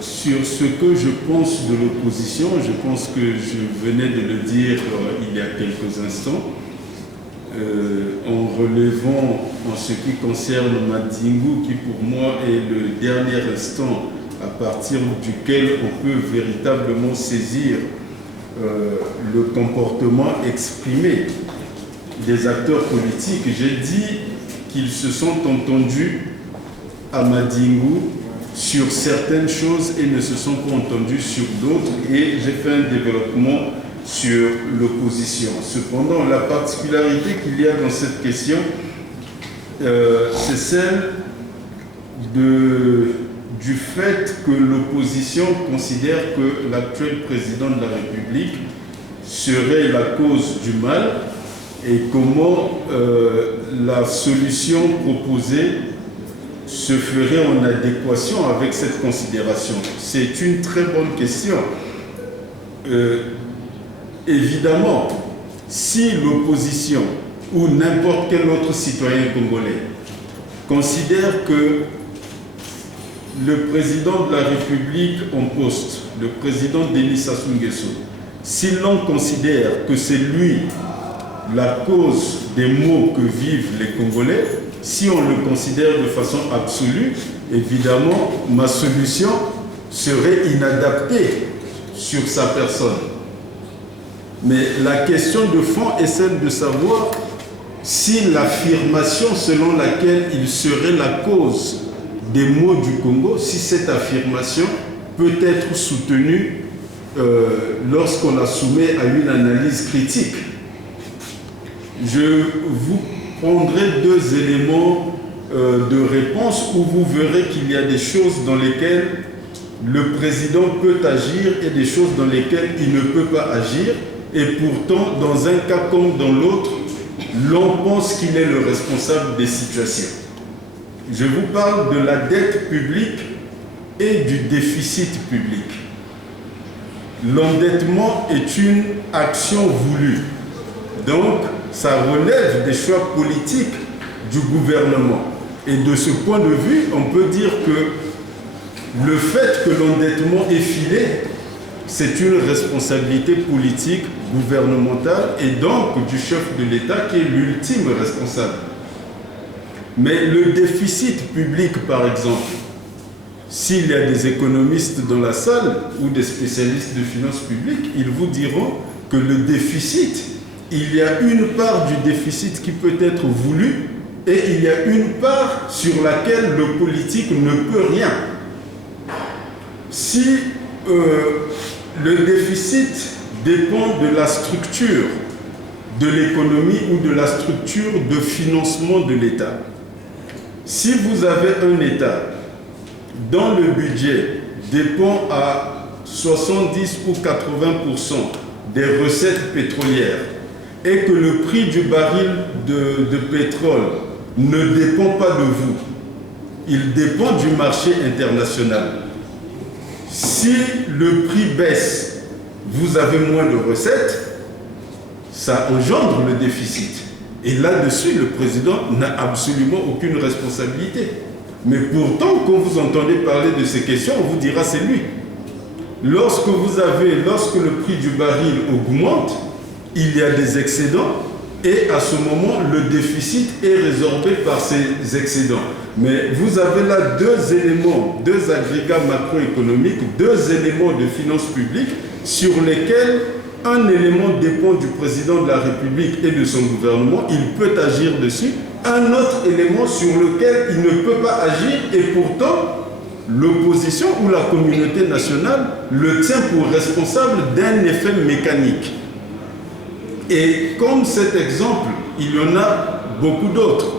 Sur ce que je pense de l'opposition, je pense que je venais de le dire il y a quelques instants, en relevant en ce qui concerne Madingu, qui pour moi est le dernier instant à partir duquel on peut véritablement saisir le comportement exprimé des acteurs politiques. J'ai dit qu'ils se sont entendus à Madingu sur certaines choses et ne se sont pas entendus sur d'autres, et j'ai fait un développement sur l'opposition. Cependant, la particularité qu'il y a dans cette question, c'est celle du fait que l'opposition considère que l'actuel président de la République serait la cause du mal, et comment la solution proposée se ferait en adéquation avec cette considération. C'est une très bonne question. Évidemment, si l'opposition ou n'importe quel autre citoyen congolais considère que le président de la République en poste, le président Denis Sassou Nguesso, si l'on considère que c'est lui la cause des maux que vivent les Congolais, si on le considère de façon absolue, évidemment, ma solution serait inadaptée sur sa personne. Mais la question de fond est celle de savoir si l'affirmation selon laquelle il serait la cause des maux du Congo, si cette affirmation peut être soutenue lorsqu'on la soumet à une analyse critique. Je vous prendrai deux éléments de réponse où vous verrez qu'il y a des choses dans lesquelles le président peut agir et des choses dans lesquelles il ne peut pas agir. Et pourtant, dans un cas comme dans l'autre, l'on pense qu'il est le responsable des situations. Je vous parle de la dette publique et du déficit public. L'endettement est une action voulue. Donc, ça relève des choix politiques du gouvernement. Et de ce point de vue, on peut dire que le fait que l'endettement est filé, c'est une responsabilité politique, gouvernementale, et donc du chef de l'État qui est l'ultime responsable. Mais le déficit public, par exemple, s'il y a des économistes dans la salle ou des spécialistes de finances publiques, ils vous diront que le déficit, il y a une part du déficit qui peut être voulu et il y a une part sur laquelle le politique ne peut rien. Si le déficit dépend de la structure de l'économie ou de la structure de financement de l'État, si vous avez un État dont le budget dépend à 70 ou 80% des recettes pétrolières, et que le prix du baril de pétrole ne dépend pas de vous, il dépend du marché international. Si le prix baisse, vous avez moins de recettes, ça engendre le déficit. Et là-dessus, le président n'a absolument aucune responsabilité. Mais pourtant, quand vous entendez parler de ces questions, on vous dira c'est lui. Lorsque le prix du baril augmente, il y a des excédents et à ce moment, le déficit est résorbé par ces excédents. Mais vous avez là deux éléments, deux agrégats macroéconomiques, deux éléments de finances publiques sur lesquels un élément dépend du président de la République et de son gouvernement, il peut agir dessus. Un autre élément sur lequel il ne peut pas agir et pourtant l'opposition ou la communauté nationale le tient pour responsable d'un effet mécanique. Et comme cet exemple, il y en a beaucoup d'autres.